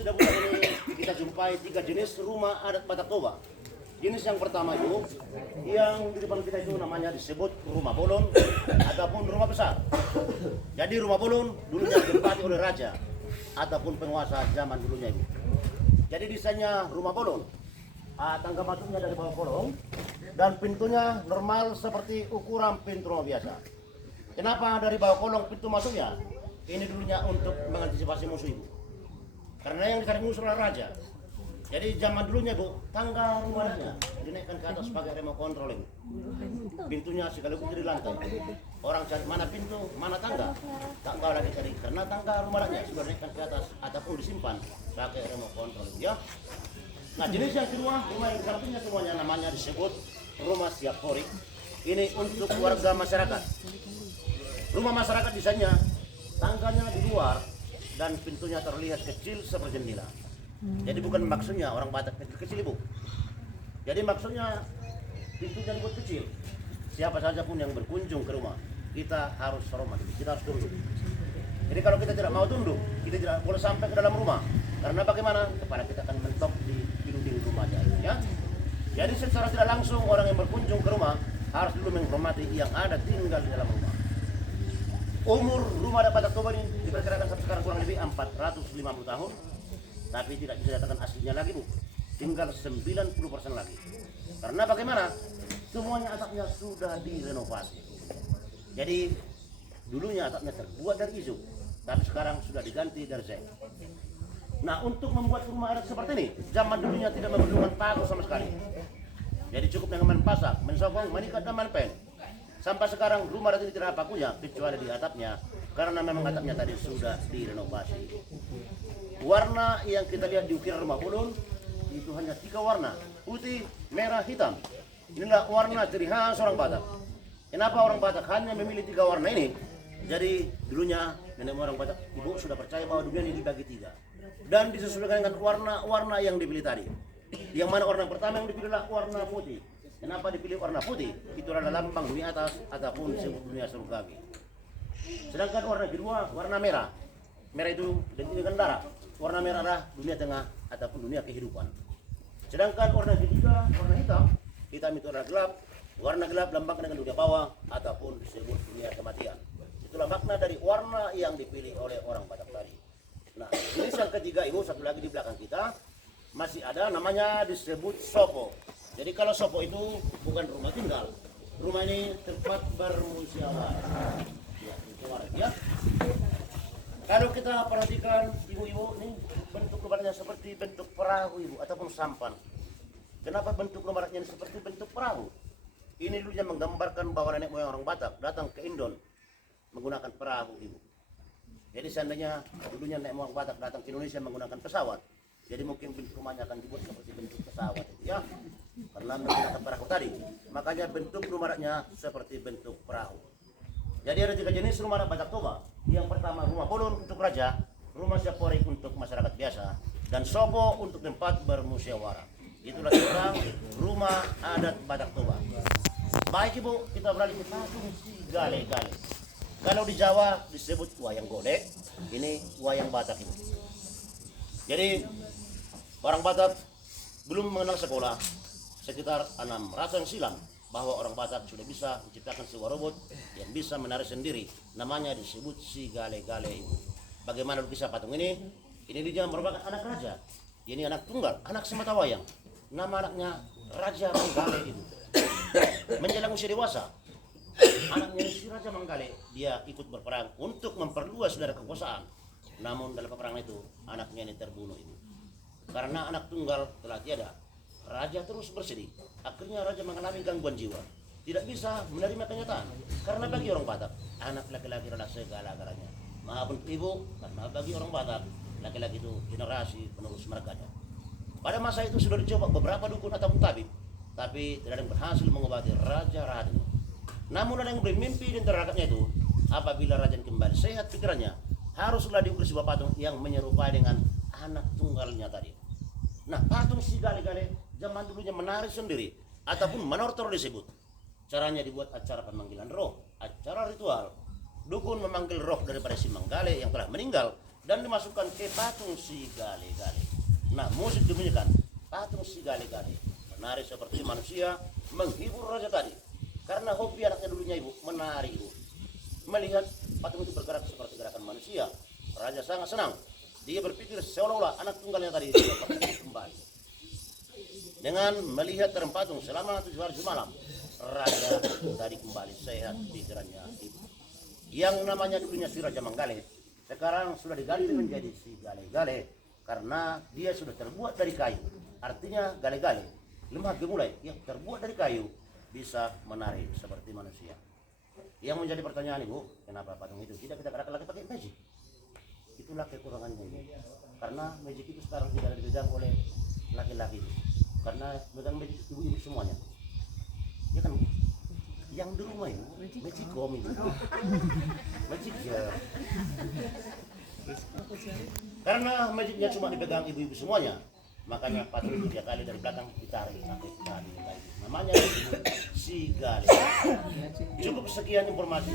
sudah bukan ini kita jumpai 3 jenis rumah adat Batak Toba. Jenis yang pertama itu yang di depan kita itu namanya disebut rumah bolon ataupun rumah besar. Jadi rumah bolon dulunya ditempati oleh raja ataupun penguasa zaman dulunya itu. Jadi desainnya rumah bolon. Tangga masuknya dari bawah kolong dan pintunya normal seperti ukuran pintu rumah biasa. Kenapa dari bawah kolong pintu masuknya? Ini dulunya untuk mengantisipasi musuh ibu. Karena yang dicari musuh adalah raja. Jadi zaman dulunya bu, tangga rumahnya dinaikkan ke atas pakai remote control ibu. Pintunya sekaligus di lantai. Orang cari mana pintu, mana tangga, tak tahu lagi cari. Karena tangga rumahnya sudah dinaikkan ke atas ataupun disimpan pakai remote control ibu ya. Nah jenis yang kedua, rumah yang sampingnya semuanya namanya disebut rumah siap hori. Ini untuk warga masyarakat. Rumah masyarakat desainnya tangganya di luar dan pintunya terlihat kecil seperti jendela. Jadi bukan maksudnya orang Batak kecil-kecil ibu. Jadi maksudnya pintunya dibuat kecil. Siapa saja pun yang berkunjung ke rumah, kita harus hormat, kita harus tunduk. Jadi kalau kita tidak mau tunduk, kita tidak boleh sampai ke dalam rumah. Karena bagaimana? Kepala kita akan mentok di dinding rumahnya. Ya? Jadi secara tidak langsung orang yang berkunjung ke rumah harus dulu menghormati yang ada tinggal di dalam rumah. Umur rumah adat Batak Toba ini diperkirakan sampai sekarang kurang lebih 450 tahun. Tapi tidak bisa dikatakan aslinya lagi bu, tinggal 90% lagi. Karena bagaimana? Semuanya atapnya sudah direnovasi. Jadi dulunya atapnya terbuat dari ijuk, tapi sekarang sudah diganti dari zinc. Nah untuk membuat rumah adat seperti ini, zaman dulunya tidak memerlukan paku sama sekali. Jadi cukup dengan menpasak, mensokong, mengikat dan menpen. Sampai sekarang rumah adat ini tidak ada pakunya kecuali di atapnya, karena memang atapnya tadi sudah direnovasi. Warna yang kita lihat di ukiran rumah bolon itu hanya 3 warna, putih, merah, hitam. Inilah warna ciri khas orang Batak. Kenapa orang Batak hanya memilih 3 warna ini? Jadi dulunya nenek moyang orang Batak ibu sudah percaya bahwa dunia ini dibagi 3 dan disesuaikan dengan warna-warna yang dipilih tadi. Yang mana warna pertama yang dipilih adalah warna putih. Kenapa dipilih warna putih? Itu adalah lambang dunia atas ataupun disebut dunia surgawi. Sedangkan warna kedua warna merah. Merah itu identik darah. Warna merah adalah dunia tengah ataupun dunia kehidupan. Sedangkan warna ketiga, warna hitam, hitam itu adalah gelap. Warna gelap lambang dengan dunia bawah ataupun disebut dunia kematian. Itulah makna dari warna yang dipilih oleh orang Batak tadi. Nah, jenis yang ketiga ibu satu lagi di belakang kita masih ada namanya disebut sopo. Jadi kalau sopo itu bukan rumah tinggal. Rumah ini tempat bermusyawarah. Ya, itu ya. Kalau kita perhatikan ibu-ibu ini bentuk rumahnya seperti bentuk perahu ibu ataupun sampan. Kenapa bentuk rumahnya seperti bentuk perahu? Ini dulunya menggambarkan bahwa nenek moyang orang Batak datang ke Indon menggunakan perahu ibu. Jadi seandainya dulunya nenek moyang Batak datang ke Indonesia menggunakan pesawat, jadi mungkin bentuk rumahnya akan dibuat seperti bentuk pesawat ibu, ya. Karena menggunakan perahu tadi, makanya bentuk rumahnya seperti bentuk perahu. Jadi ada 3 jenis rumah adat Batak Toba. Yang pertama rumah bolon untuk raja, rumah siapori untuk masyarakat biasa, dan sopo untuk tempat bermusyawarah. Itulah tentang rumah adat Batak Toba. Baik ibu, kita beralih ke patung si gale-gale. Kalau di Jawa disebut wayang golek, ini wayang Batak ibu. Jadi orang Batak belum mengenal sekolah sekitar 600 silam, bahwa orang Batak sudah bisa menciptakan sebuah robot yang bisa menari sendiri. Namanya disebut si gale-gale ibu. Bagaimana lukis patung ini? Ini dia merupakan anak raja. Ini anak tunggal, anak semata wayang. Nama anaknya Raja Manggale ibu. Menjelang usia dewasa, anaknya si Raja Manggale dia ikut berperang untuk memperluas daerah kekuasaan. Namun dalam peperangan itu anaknya ini terbunuh ibu. Karena anak tunggal telah tiada, raja terus bersedih. Akhirnya raja mengalami gangguan jiwa, tidak bisa menerima kenyataan. Karena bagi orang Batak, anak laki-laki adalah segala-galanya. Maafun ibu, karena bagi orang Batak, laki-laki itu generasi penerus marganya. Pada masa itu sudah dicoba beberapa dukun atau tabib, tapi tidak ada yang berhasil mengobati Raja Raden. Namun ada yang bermimpi di antara rakyatnya itu, apabila raja kembali sehat pikirannya, haruslah diukir sebuah patung yang menyerupai dengan anak tunggalnya tadi. Nah, patung si gale-gale zaman dulunya menari sendiri ataupun manortor disebut. Caranya dibuat acara pemanggilan roh, acara ritual. Dukun memanggil roh daripada si Manggale yang telah meninggal dan dimasukkan ke patung si gale-gale. Nah, musik dibunyikan, patung si gale-gale menari seperti manusia, menghibur raja tadi. Karena hobi anaknya dulunya ibu menari ibu. Melihat patung itu bergerak seperti gerakan manusia, raja sangat senang. Dia berpikir seolah-olah anak tunggalnya tadi seperti kembali. Dengan melihat patung selama 7 hari semalam, raja tadi kembali sehat pikirannya ibu. Yang namanya dulunya si Raja Manggale sekarang sudah diganti menjadi si Gale-Gale karena dia sudah terbuat dari kayu. Artinya Gale-Gale, lemah gemulai yang terbuat dari kayu, bisa menari seperti manusia. Yang menjadi pertanyaan ibu, kenapa patung itu tidak kita lagi pakai magic? Itulah kekurangannya ibu. Karena magic itu sekarang tidak dipegang oleh laki-laki, karena megang magic ibu-ibu semuanya. Ya kan? Yang di rumah itu magic komik, magic ya. Karena magicnya cuma dipegang ibu-ibu semuanya, makanya patung itu dia kali dari belakang ditarik sampai tadi. Namanya si Gale. Cukup sekian informasi